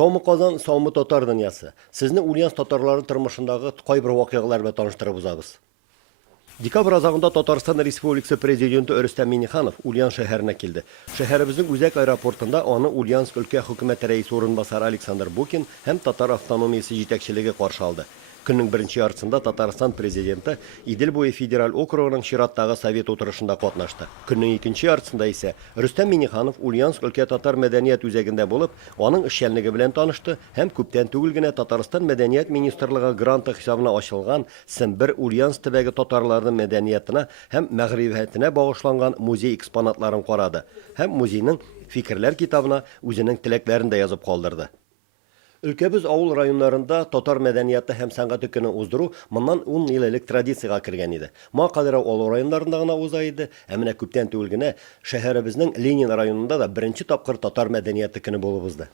Саумы Казан, саумы татар дөньясы. Сезне Ульяновск татарлары тормышындагы кайбер вакыйгалар белән таныштырып узабыз. Декабрь азагында Татарстан Республикасы президенты Рөстәм Миңнеханов Ульяновск шәһәренә килде. Шәһәребезнең үзәк аэропортында аны Ульяновск өлкә хөкүмәте рәисе урынбасары Александр Букин һәм татар автономиясе җитәкчелеге каршы алды. Көннең беренче яртысында Татарстан президенты Идел буе федераль округының чираттагы совет утырышында катнашты. Көннең икенче яртысында исә Рөстәм Миңнеханов Ульяновск өлкә татар мәдәният үзәгендә булып, аның эшчәнлеге белән танышты һәм күптән түгел генә Татарстан мәдәният министрлыгы гранты хисабына ачылган Сембер Ульяновск төбәге татарларының мәдәниятына һәм мәгърифәтенә багышланган музей экспонатларын карады һәм музейның фикерләр китабына үзенең теләкләрен дә язып калдырды. Өлкәбез авыл районнарында татар мәдәнияты һәм сәнгате көне уздыру моннан 10 ел элек традициягә кергән иде. Моңа кадәр авыл районнарында гына уза иде, ә менә күптән түгел генә шәһәребезнең Ленин районында да беренче тапкыр татар мәдәнияты көне булып узды.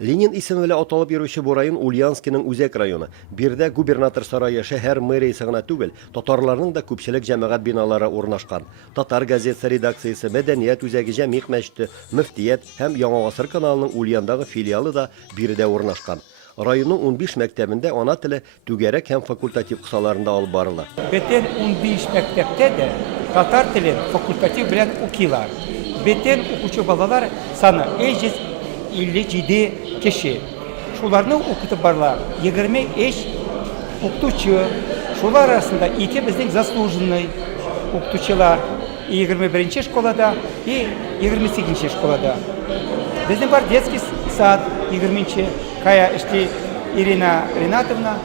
Ленин исеме белән аталып йөрүче бу район Ульяновскның үзәк районы. Бирдә губернатор сарае, шәһәр мэриясе гына түгел, татарларның да күпчелек җәмәгать биналары урнашкан. Татар газетасы редакциясе, мәдәният үзәге, җәмигъ мәчете, мөфтият һәм Яңа гасыр каналының Ульяндагы филиалы да бирдә урнашкан. Районның 15 мәктәбендә ана теле түгәрәк һәм факультатив кысаларында алып барыла. Бетен 15 мәктәптә дә татар телен факультатив белән укыйлар. Бетен укучы балалар саны 57 кеше. Шуларны укытып барлар. 23 укытучы. Шулар арасында 2 безнең заслуженный укытучылар. 21 школада и 28 школада. Безнең бар детский сад 20 Кая эшли Ирина Ринатовна.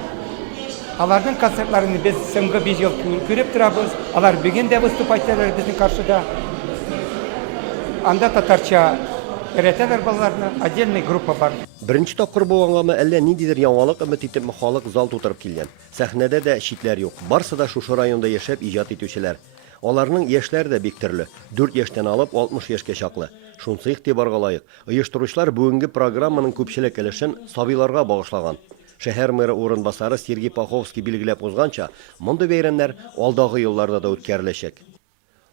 Аларның концертларын без соңгы 5 ел күреп торабыз. Алар бүген дә выступать итәләр безнең каршыда. Анда татарча өйрәтәләр балаларны, отдельный группа бар. Беренче тапкыр булгангамы әллә ниндидер яңалык өмет итеп халык зал тутырып килгән. Сәхнәдә дә читләр юк. Барсы да шушы районда яшәп иҗат итүчеләр. Аларның яшьләре дә бик төрле. 4 яшьтән алып 60 яшькә чаклы. Шунысы игътибарга лаек. Оештыручылар бүгенге программаның күпчелек өлешен сабыйларга багышлаган. Шәһәр мэры урынбасары Сергей Паховский билгеләп узганча, мондый бәйрәмнәр алдагы елларда да үткәреләчәк.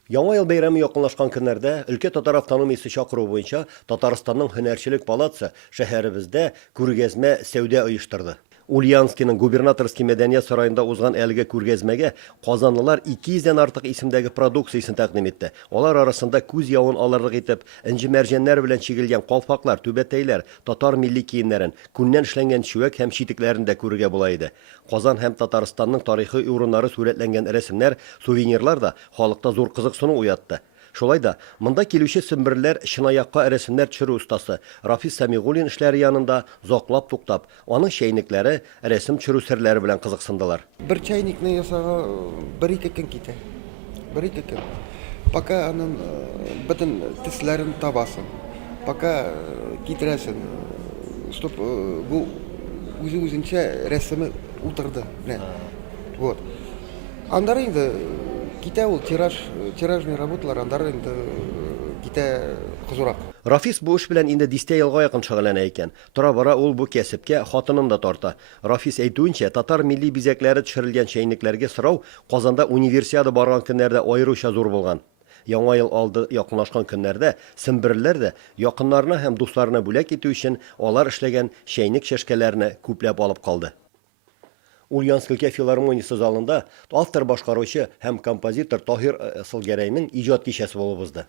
Яңа ел бәйрәме якынлашкан көннәрдә өлкә татар автономиясе чакыруы буенча Татарстанның һөнәрчелек палатасы шәһәребездә күргәзмә сәүдә оештырды. Ульяновскның губернаторский мәдәният сараенда узган әлеге күргәзмәгә казанлылар 200-дән артык исемдәге продукциясын тәкъдим итте. Алар арасында күз явын алырлык итеп инҗе мәрҗәннәр белән чигелгән калфаклар, түбәтәйләр, татар милли киемнәрен, күннән эшләнгән чүәк һәм читекләрен дә күрергә була иде. Казан һәм Татарстанның тарихи урыннары сурәтләнгән рәсемнәр, сувенирлар да халыкта зур кызыксыну уятты. Шулай да, монда килүче сөмберләр чынаякка рәсемнәр төшерү устасы Рафис Сәмигуллин эшләре янында заклап туктап, аның чәйнекләре, рәсем төшерү серләре белән кызыксындылар. Бер чайникны ясага 1-2 көн китә. 1-2 көн. Пока аның бөтен төсләрен табасың. Пока китерәсең. Стоп, бу үзенчә рәсеме утырды. Вот. Андар инде китә ул тиражный работалар, андар инде китә кызурак. Рафис бу эш белән инде 10 елга якын шөгыльләнә икән. Тора-бара ул бу кәсепкә хатынын да тарта. Рафис әйтүенчә, татар милли бизәкләре төшерелгән чәйнекләргә сорау Казанда универсиада барган көннәрдә аеруча зур булган. Яңа ел алды якынлашкан көннәрдә сөмберләр дә якыннарына һәм дусларына бүләк итү өчен алар эшләгән чәйнек шәшкәләрне күпләп алып калды. Ульяновск өлкә филармониясе залында автор башкаручы һәм композитор Таһир Асылгәрәйнең иҗат кичәсе булып узды.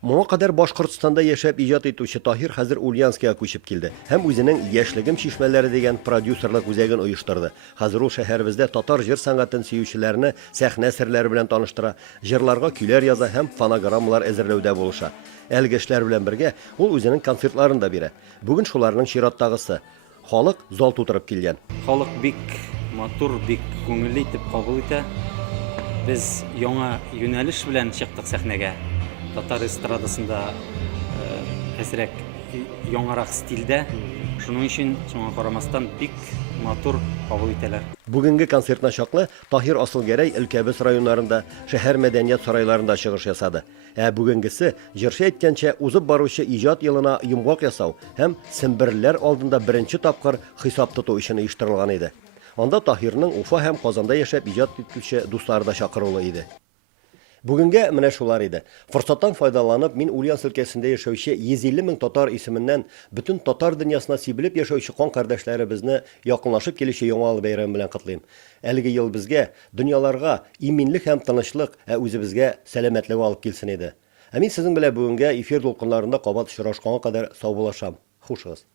Моңа кадәр Башкортстанда яшәп иҗат итүче Таһир хәзер Ульяновскка күчеп килде һәм үзенең Яшьлегем чишмәләре дигән продюсерлык үзәген оештырды. Хәзер ул шәһәребездә татар җыр сәнгатен сөючеләрне сәхнә серләре белән таныштыра, җырларга көйләр яза һәм фонограммалар әзерләүдә булыша. Әлеге эшләр белән бергә ул үзенең концертларын да бирә. Бүген шуларның чираттагысы. Халык зал тутырып килгән. Халык бик матур, бик күңелле итеп кабул итә. Без яңа юнәлеш белән чыктык сәхнәгә. Татар эстрадасында әзрәк яңарак стильдә. Шуның өчен шуңа карамастан бик матур кабул итәләр. Бүгенге концертна чаклы Таһир Асылгәрәй өлкәбез районнарында, шәһәр мәдәният сарайларында чыгыш ясады. Бүгенгесе җырчы әйткәнчә узып баручы иҗат елына йомгак ясау һәм сөмберләр алдында беренче тапкыр хисап тоту өчен оештырылган иде. Анда Таһирның Уфа һәм Казанда яшәп иҗат итүче дуслары да чакырылы иде. Бүгенгә менә шулар иде. Форсаттан файдаланып, мин Ульяновск өлкәсендә яшәүче 150 мең татар исеменнән бөтен татар дөньясына сибелеп яшәүче кан кардәшләребезне якынлашып килүче яңа ел бәйрәме белән котлыйм. Әлеге ел безгә, дөньяларга иминлек һәм тынычлык, үзебезгә сәламәтлек алып килсен иде. Мин сезнең белән бүгенгә эфир дулкыннарында кабат очрашканга кадәр сау булашам. Хушыгыз.